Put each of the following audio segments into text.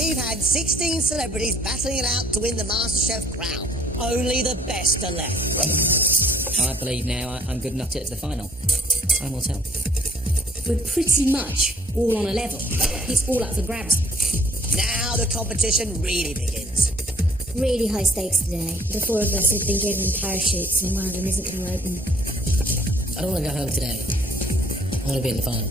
We've had 16 celebrities battling it out to win the MasterChef crown. Only the best are left. I believe now I'm good enough to get to the final. Time will tell. We're pretty much all on a level. It's all up for grabs. Now the competition really begins. Really high stakes today. The four of us have been given parachutes and one of them isn't going to open. I don't want to go home today. I want to be in the final.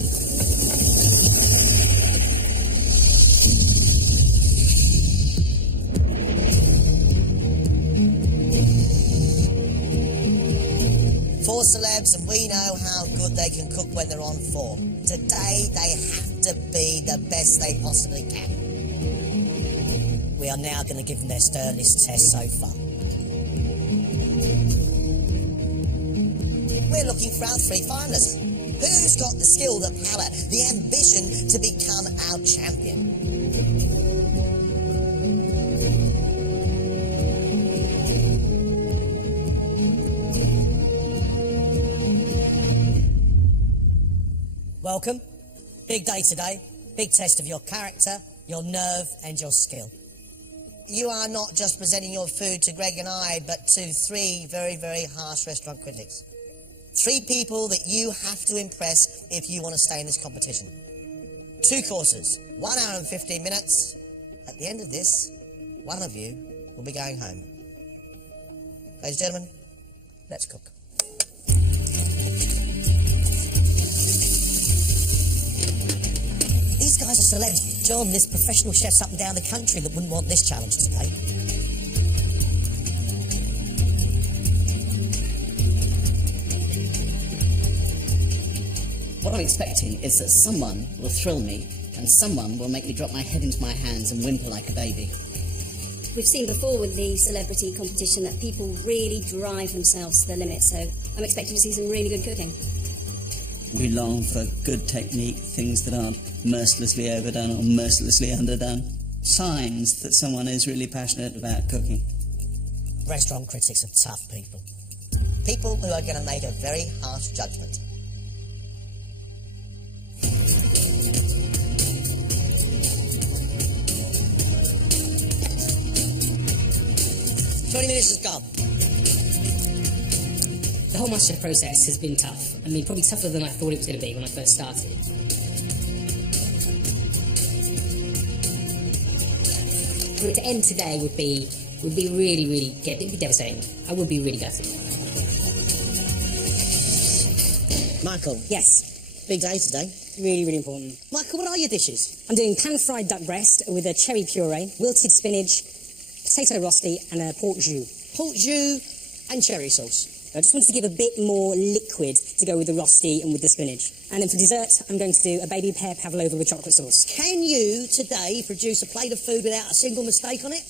Four celebs, and we know how good they can cook when they're on form. Today, they have to be the best they possibly can. We are now going to give them their sternest test so far. We're looking for our three finalists. Who's got the skill, the power, the ambition to become our champion? Welcome. Big day today. Big test of your character, your nerve and your skill. You are not just presenting your food to Greg and I, but to three very, very harsh restaurant critics. Three people that you have to impress if you want to stay in this competition. 2 courses, 1 hour and 15 minutes. At the end of this, one of you will be going home. Ladies and gentlemen, let's cook. These guys are celebs. John, there's professional chefs up and down the country that wouldn't want this challenge today. What I'm expecting is that someone will thrill me and someone will make me drop my head into my hands and whimper like a baby. We've seen before with the celebrity competition that people really drive themselves to the limit, so I'm expecting to see some really good cooking. We long for good technique, things that aren't mercilessly overdone or mercilessly underdone. Signs that someone is really passionate about cooking. Restaurant critics are tough people. People who are going to make a very harsh judgment. "20 minutes is gone." The whole MasterChef process has been tough. I mean, probably tougher than I thought it was going to be when I first started. For it to end today would be really, it'd be devastating. I would be really gutted. Michael. Yes, Big day today. really, really important. Michael, what are your dishes? I'm doing pan-fried duck breast with a cherry puree, wilted spinach, potato rosti and a pork jus. Pork jus and cherry sauce. I just wanted to give a bit more liquid to go with the rosti and with the spinach. And then for dessert, I'm going to do a baby pear pavlova with chocolate sauce. Can you today produce a plate of food without a single mistake on it?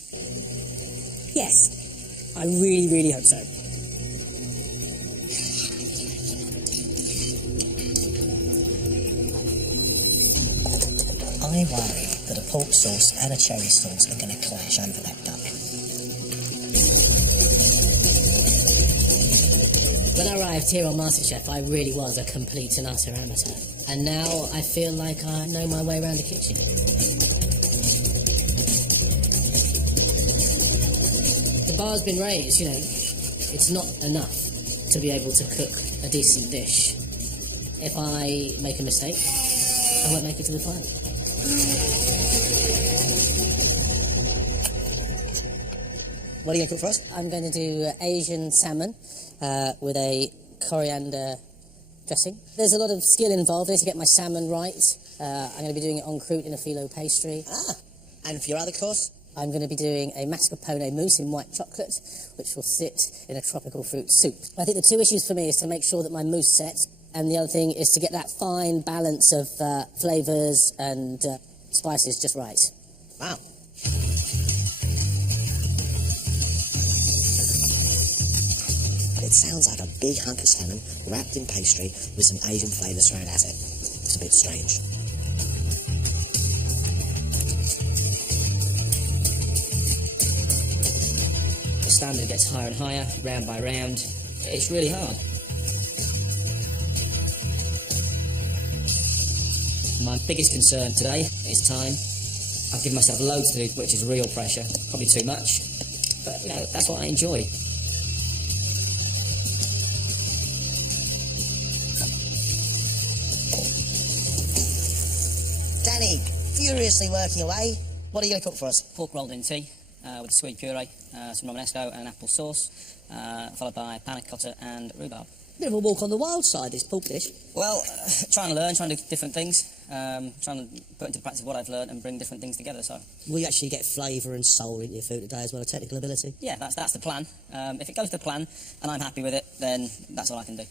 Yes, I really, really hope so. I worry that a pork sauce and a cherry sauce are going to clash over that duck. When I arrived here on MasterChef, I really was a complete and utter amateur. And now I feel like I know my way around the kitchen. The bar's been raised, you know. It's not enough to be able to cook a decent dish. If I make a mistake, I won't make it to the final. What are you going to cook for us? I'm going to do Asian salmon with a coriander dressing. There's a lot of skill involved. I need to get my salmon right. I'm going to be doing it en croûte in a phyllo pastry. And for your other course? I'm going to be doing a mascarpone mousse in white chocolate, which will sit in a tropical fruit soup. I think the two issues for me is to make sure that my mousse sets, and the other thing is to get that fine balance of flavours and spices just right. Wow. It sounds like a big hunk of salmon wrapped in pastry with some Asian flavours thrown at it. It's a bit strange. The standard gets higher and higher, round by round. It's really hard. My biggest concern today is time. I've given myself loads to do, which is real pressure, probably too much, but you know, that's what I enjoy. Danny, furiously working away. What are you going to cook for us? Pork rolled in tea with a sweet puree, some romanesco and an apple sauce, followed by panna cotta and rhubarb. Bit of a walk on the wild side, this pork dish. Well, trying to learn, trying to do different things, trying to put into practice what I've learned and bring different things together, so... Will you actually get flavour and soul into your food today as well as technical ability? Yeah, that's the plan. If it goes to plan and I'm happy with it, then that's all I can do.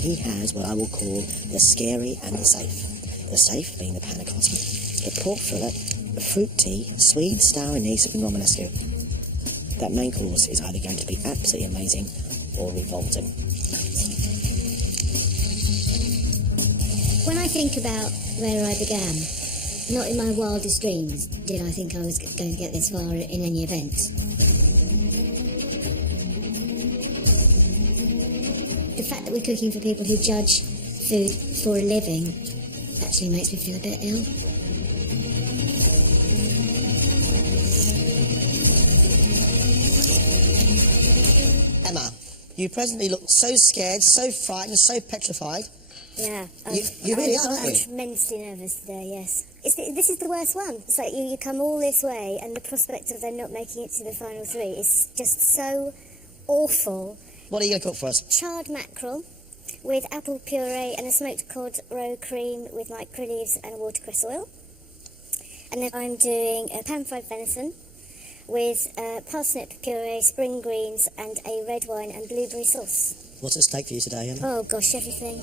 He has what I will call the scary and the safe. The safe being the panna cotta, the pork fillet, the fruit tea, Swede, star anise and romanesco. That main course is either going to be absolutely amazing or revolting. When I think about where I began, not in my wildest dreams did I think I was going to get this far in any event. The fact that we're cooking for people who judge food for a living actually makes me feel a bit ill. Emma, you presently look so scared, so frightened, so petrified. Yeah, You really are, aren't I'm you? tremendously nervous today, yes. This is the worst one. It's like you come all this way and the prospect of them not making it to the final three is just so awful. What are you going to cook for us? Charred mackerel with apple puree and a smoked cod roe cream with micro leaves and watercress oil. And then I'm doing a pan-fried venison with parsnip puree, spring greens and a red wine and blueberry sauce. What's at stake for you today, Emma? Oh gosh, everything.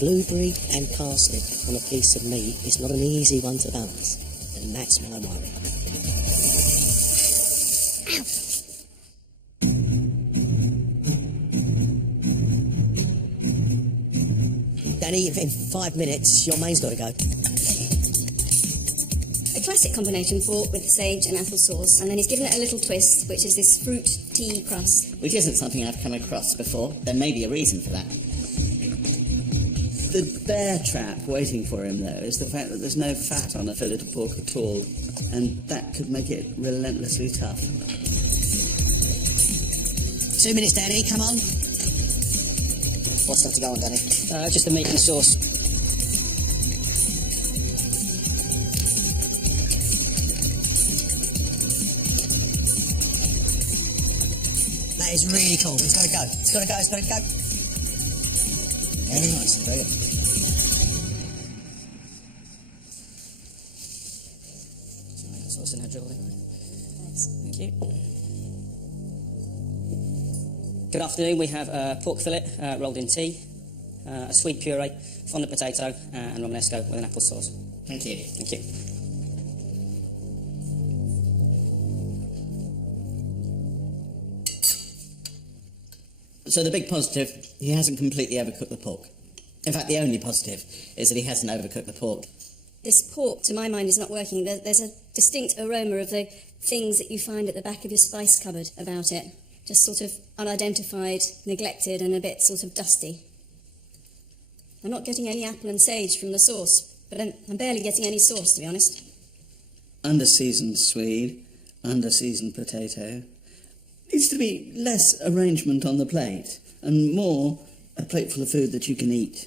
Blueberry and parsnip on a piece of meat is not an easy one to balance, and that's my worry. Danny, in 5 minutes, your main's got to go. A classic combination, pork with sage and apple sauce, and then he's given it a little twist, which is this fruit tea crust. Which isn't something I've come across before. There may be a reason for that. The bear trap waiting for him, though, is the fact that there's no fat on a fillet of pork at all, and that could make it relentlessly tough. 2 minutes, Danny, come on. What's left to go on, Danny? Just the meat and the sauce. That is really cool. It's got to go. It's got to go. It's got to go. Very nice. Very good. Sauce in her jewellery. Thank you. Good afternoon. We have pork fillet rolled in tea, a sweet puree, fondant potato, and romanesco with an apple sauce. Thank you. Thank you. So the big positive, he hasn't completely overcooked the pork. In fact, the only positive is that he hasn't overcooked the pork. This pork, to my mind, is not working. There's a distinct aroma of the things that you find at the back of your spice cupboard about it. Just sort of unidentified, neglected, and a bit sort of dusty. I'm not getting any apple and sage from the sauce, but I'm barely getting any sauce, to be honest. Under-seasoned swede, under-seasoned potato. Needs to be less arrangement on the plate and more a plate full of food that you can eat.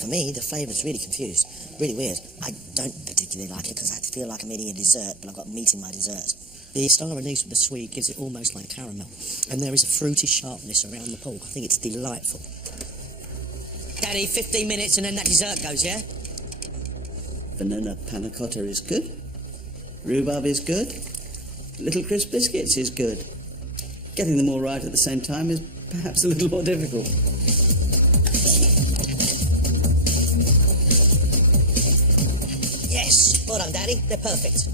For me, the flavour's really confused, really weird. I don't particularly like it because I feel like I'm eating a dessert, but I've got meat in my dessert. The star anise with the sweet gives it almost like caramel, and there is a fruity sharpness around the pork. I think it's delightful. Danny, 15 minutes and then that dessert goes, yeah? Vanilla panna cotta is good. Rhubarb is good. Little crisp biscuits is good. Getting them all right at the same time is perhaps a little more difficult. Yes, well done, Danny. They're perfect.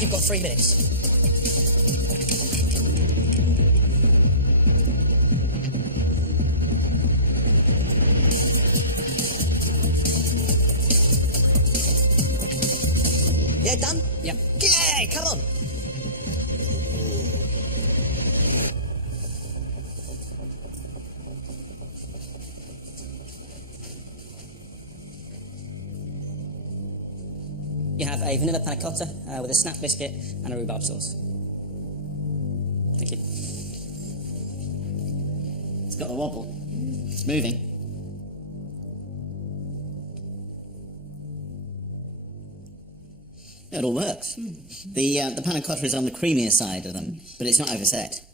You've got 3 minutes. Yeah, done? Yep. Yeah, come on. You have a vanilla panna cotta with a snap biscuit and a rhubarb sauce. Thank you. It's got a wobble. It's moving. It all works. The panna cotta is on the creamier side of them, but it's not overset.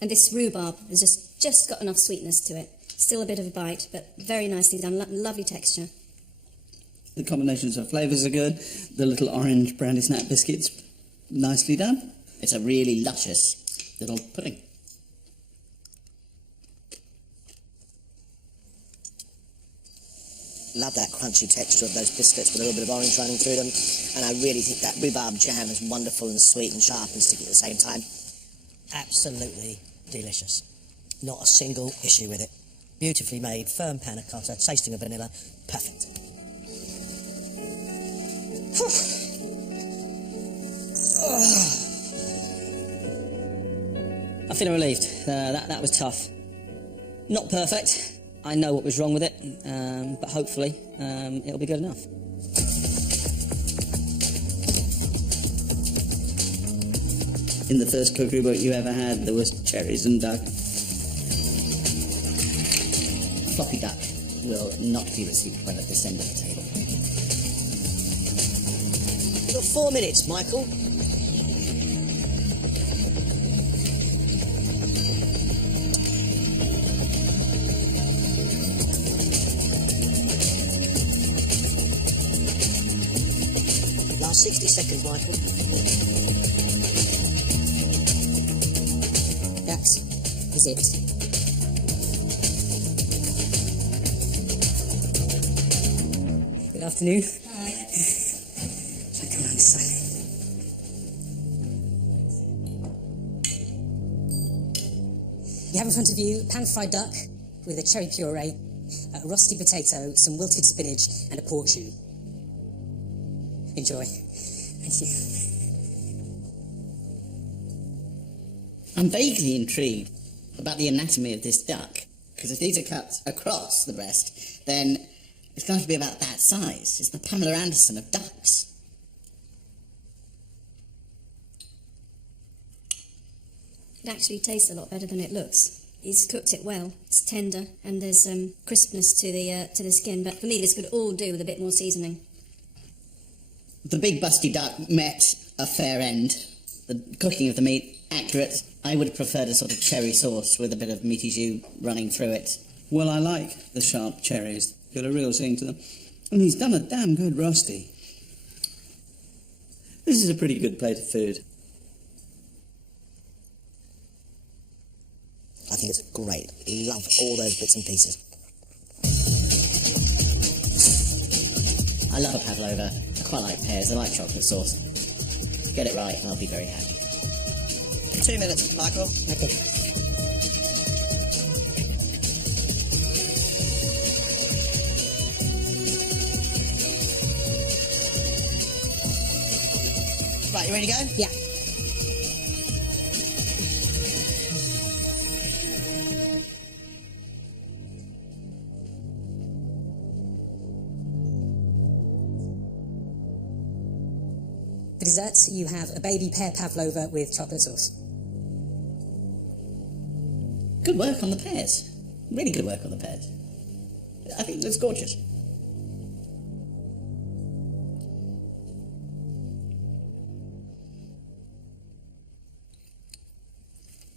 And this rhubarb has just got enough sweetness to it. Still a bit of a bite, but very nicely done. Lovely texture. The combinations of flavours are good. The little orange brandy snap biscuits, nicely done. It's a really luscious little pudding. Love that crunchy texture of those biscuits with a little bit of orange running through them. And I really think that rhubarb jam is wonderful and sweet and sharp and sticky at the same time. Absolutely delicious. Not a single issue with it. Beautifully made, firm panna cotta, tasting of vanilla. Perfect. I'm feeling relieved. That was tough. Not perfect. I know what was wrong with it, but hopefully it'll be good enough. In the first cookery book you ever had, there was cherries and duck. Floppy duck will not be received well at this end of the table. You've got 4 minutes, Michael. Last 60 seconds, Michael. That is it. Good afternoon. Hi. Shall I come around this side? You have in front of you pan-fried duck with a cherry puree, a rusty potato, some wilted spinach, and a pork shoe. Enjoy. Thank you. I'm vaguely intrigued about the anatomy of this duck, because if these are cut across the breast, then it's going to be about that size. It's the Pamela Anderson of ducks. It actually tastes a lot better than it looks. He's cooked it well. It's tender and there's crispness to the skin. But for me, this could all do with a bit more seasoning. The big busty duck met a fair end. The cooking of the meat, accurate. I would have preferred a sort of cherry sauce with a bit of meaty jus running through it. Well, I like the sharp cherries. Got a real zing to them. And he's done a damn good roasty. This is a pretty good plate of food. I think it's great. Love all those bits and pieces. I love a pavlova. I quite like pears. I like chocolate sauce. Get it right and I'll be very happy. 2 minutes, Michael. Okay. Right, you ready to go? Yeah. For dessert, you have a baby pear pavlova with chocolate sauce. Good work on the pears. Really good work on the pears. I think it looks gorgeous.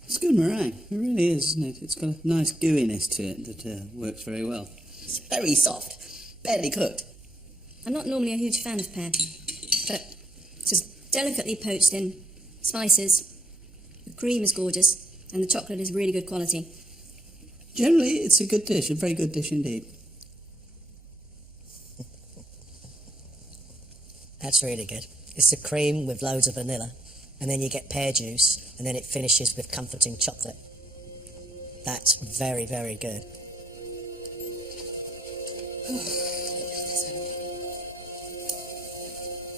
It's good meringue. It really is, isn't it? It's got a nice gooiness to it that works very well. It's very soft. Barely cooked. I'm not normally a huge fan of pear, but it's just delicately poached in spices. The cream is gorgeous, and the chocolate is really good quality. Generally, it's a good dish, a very good dish indeed. That's really good. It's the cream with loads of vanilla, and then you get pear juice, and then it finishes with comforting chocolate. That's very, very good.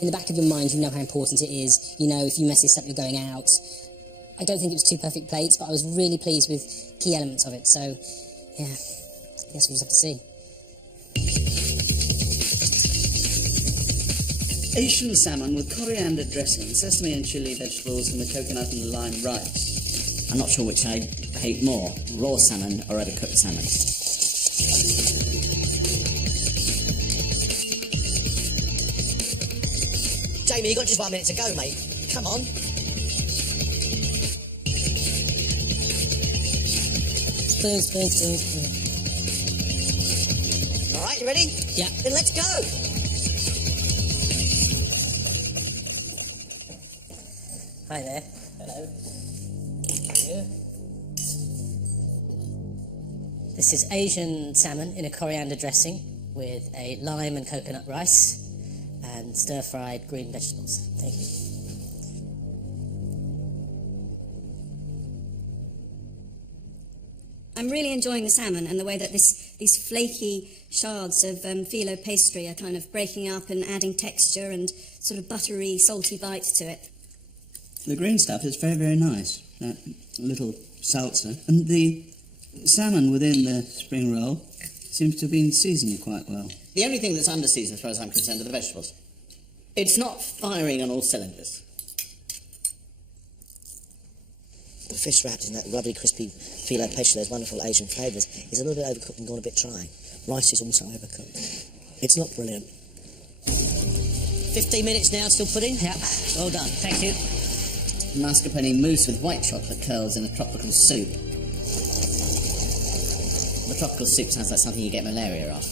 In the back of your mind, you know how important it is. You know, if you mess this up, you're going out. I don't think it was two perfect plates, but I was really pleased with key elements of it. So, yeah, I guess we just have to see. Asian salmon with coriander dressing, sesame and chili vegetables, and the coconut and lime rice. I'm not sure which I hate more, raw salmon or overcooked salmon. Jamie, you've got just 1 minute to go, mate. Come on. Spoon. All right, you ready? Yeah. Then let's go. Hi there. Hello. Thank you. This is Asian salmon in a coriander dressing with a lime and coconut rice and stir-fried green vegetables. Thank you. I'm really enjoying the salmon and the way that these flaky shards of phyllo pastry are kind of breaking up and adding texture and sort of buttery, salty bite to it. The green stuff is very, very nice. That little salsa. And the salmon within the spring roll seems to have been seasoned quite well. The only thing that's under-seasoned, as far as I'm concerned, are the vegetables. It's not firing on all cylinders. The fish wrapped in that lovely crispy phyllo pastry, those wonderful Asian flavours, is a little bit overcooked and gone a bit dry. Rice is also overcooked. It's not brilliant. 15 minutes now, still pudding? Yeah, well done. Thank you. Mascarpone mousse with white chocolate curls in a tropical soup. The tropical soup sounds like something you get malaria off.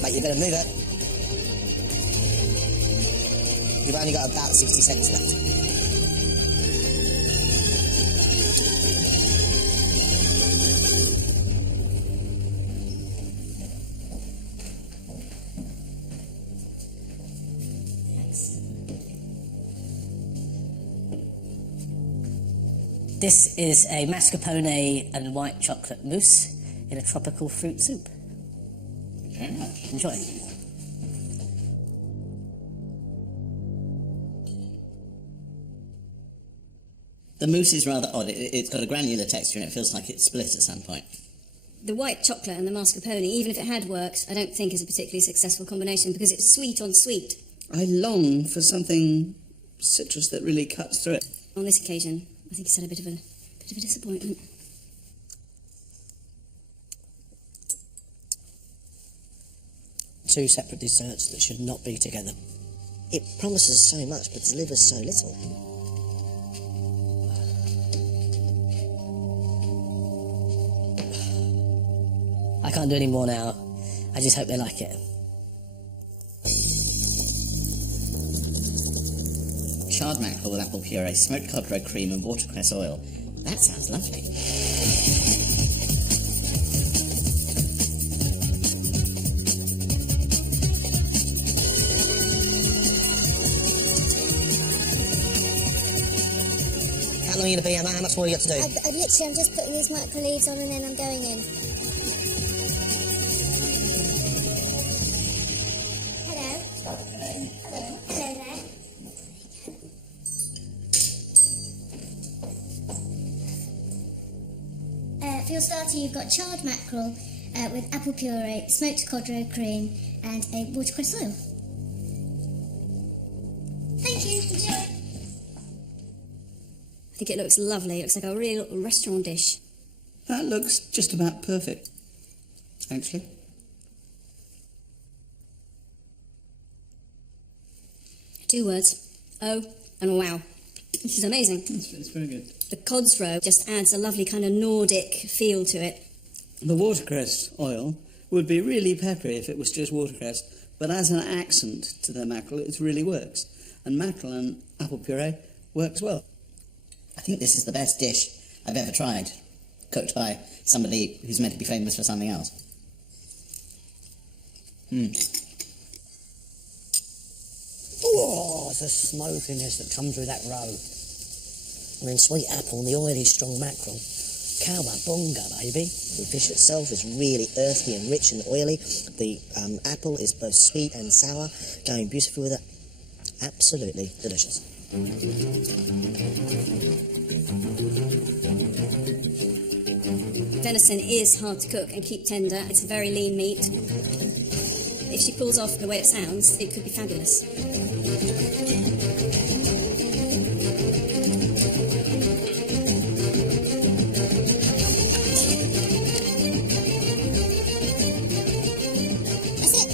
Mate, you better move it. You've only got about 60 seconds left. This is a mascarpone and white chocolate mousse in a tropical fruit soup. Very much. Enjoy. The mousse is rather odd. It's got a granular texture and it feels like it's split at some point. The white chocolate and the mascarpone, even if it had worked, I don't think is a particularly successful combination because it's sweet on sweet. I long for something citrus that really cuts through it. On this occasion, I think it's had a bit of a disappointment. Two separate desserts that should not be together. It promises so much but delivers so little. I can't do any more now. I just hope they like it. Charred mackerel with apple puree, smoked cod roe cream and watercress oil. That sounds lovely. How long are you going to be, Emma? How much more you got to do? I'm just putting these mackerel leaves on and then I'm going in. Hello. Hello there. For your starter, you've got charred mackerel with apple puree, smoked cod roe cream, and a watercress oil. Thank you. Enjoy. I think it looks lovely. It looks like a real restaurant dish. That looks just about perfect, actually. Two words. Oh and wow. This is amazing. It's very good. The cod's roe just adds a lovely kind of Nordic feel to it. The watercress oil would be really peppery if it was just watercress, but as an accent to the mackerel, it really works. And mackerel and apple puree works well. I think this is the best dish I've ever tried, cooked by somebody who's meant to be famous for something else. Oh, the smokiness that comes with that roe. I mean, sweet apple and the oily, strong mackerel. Cowabunga, baby. The fish itself is really earthy and rich and oily. The apple is both sweet and sour, going beautifully with it. Absolutely delicious. Venison is hard to cook and keep tender. It's a very lean meat. If she pulls off the way it sounds, it could be fabulous. That's it.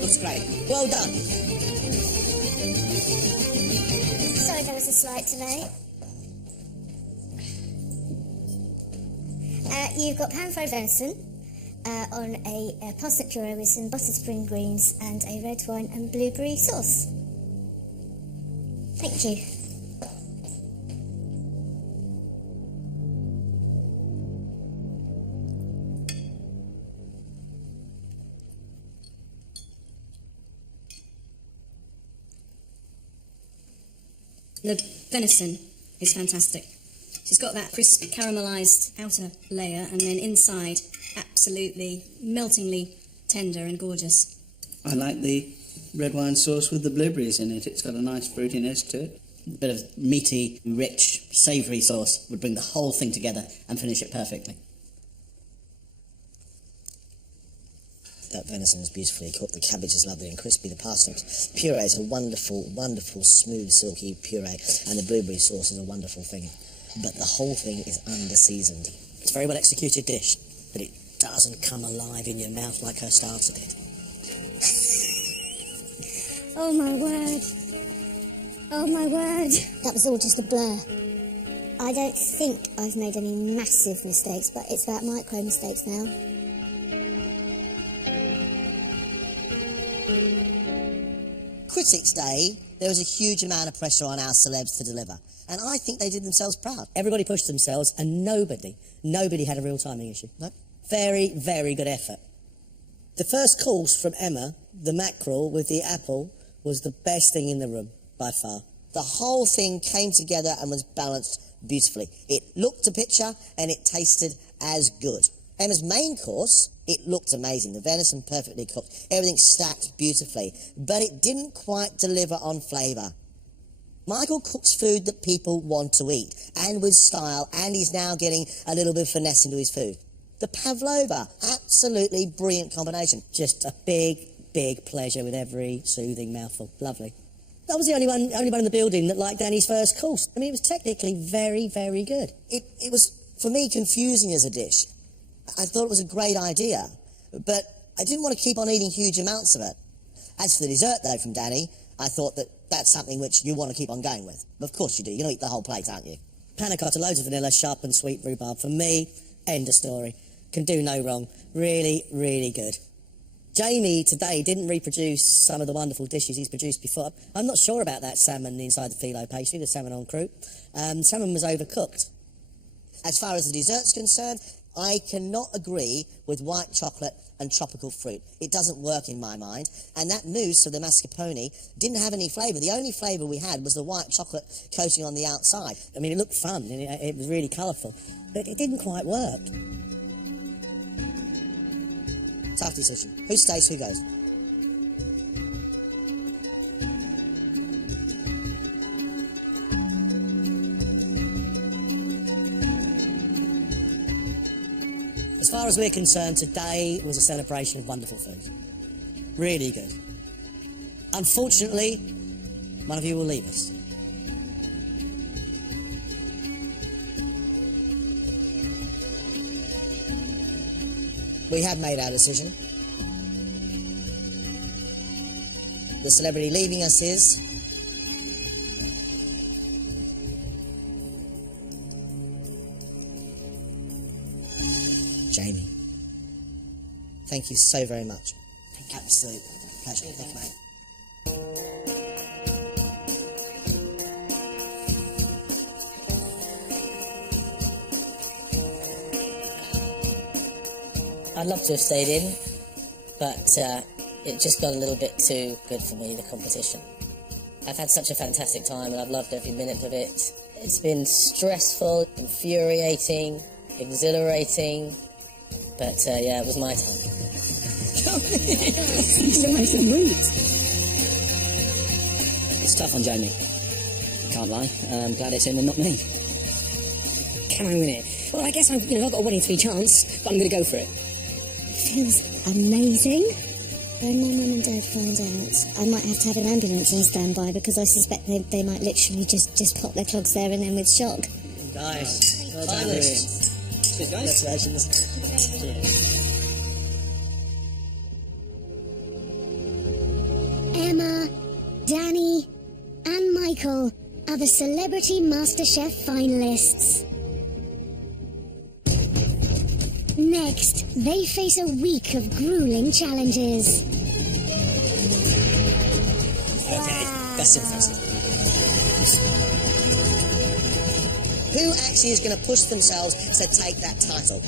Looks great. Well done. Sorry there was a slight delay. You've got pan-fried venison on a parsnip puree with some buttered spring greens and a red wine and blueberry sauce. Thank you. The venison is fantastic. She's got that crisp caramelised outer layer and then inside absolutely meltingly tender and gorgeous. I like the red wine sauce with the blueberries in it. It's got a nice fruitiness to it. A bit of meaty, rich, savoury sauce would bring the whole thing together and finish it perfectly. That venison is beautifully cooked. The cabbage is lovely and crispy. The parsnip puree is a wonderful, wonderful, smooth, silky puree. And the blueberry sauce is a wonderful thing. But the whole thing is under-seasoned. It's a very well executed dish, but it doesn't come alive in your mouth like her starter did. Oh my word. Oh my word. That was all just a blur. I don't think I've made any massive mistakes, but it's about micro mistakes now. Critics' Day, there was a huge amount of pressure on our celebs to deliver. And I think they did themselves proud. Everybody pushed themselves, and nobody had a real timing issue. No. Very, very good effort. The first course from Emma, the mackerel with the apple, was the best thing in the room, by far. The whole thing came together and was balanced beautifully. It looked a picture and it tasted as good. Emma's main course, it looked amazing. The venison perfectly cooked. Everything stacked beautifully. But it didn't quite deliver on flavour. Michael cooks food that people want to eat, and with style, and he's now getting a little bit of finesse into his food. The pavlova, absolutely brilliant combination. Just a big, big pleasure with every soothing mouthful. Lovely. That was the only one in the building that liked Danny's first course. I mean, it was technically very, very good. It was, for me, confusing as a dish. I thought it was a great idea, but I didn't want to keep on eating huge amounts of it. As for the dessert, though, from Danny, I thought that that's something which you want to keep on going with. Of course you do. You're going to eat the whole plate, aren't you? Panna cotta, loads of vanilla, sharp and sweet rhubarb. For me, end of story. Can do no wrong. Really, really good. Jamie today didn't reproduce some of the wonderful dishes he's produced before. I'm not sure about that salmon inside the phyllo pastry, the salmon en croûte. Salmon was overcooked. As far as the dessert's concerned, I cannot agree with white chocolate and tropical fruit. It doesn't work in my mind. And that mousse of the mascarpone didn't have any flavour. The only flavour we had was the white chocolate coating on the outside. I mean, it looked fun and it was really colourful, but it didn't quite work. Tough decision. Who stays, who goes? As far as we're concerned, today was a celebration of wonderful food. Really good. Unfortunately, one of you will leave us. We have made our decision. The celebrity leaving us is... Jamie. Thank you so very much. Absolute pleasure. Thank you, mate. I'd love to have stayed in, but it just got a little bit too good for me, the competition. I've had such a fantastic time and I've loved every minute of it. It's been stressful, infuriating, exhilarating, but yeah, it was my time. It's tough on Jamie. Can't lie. I'm glad it's him and not me. Can I win it? Well, I guess I've got a 1 in 3 chance, but I'm going to go for it. Feels amazing. When my mum and dad find out, I might have to have an ambulance on standby because I suspect they might literally just pop their clogs there and then with shock. Nice. Well done. Cheers, guys. Congratulations. Emma, Danny, and Michael are the Celebrity MasterChef finalists. Next, they face a week of grueling challenges. Okay, that's impressive. Who actually is going to push themselves to take that title?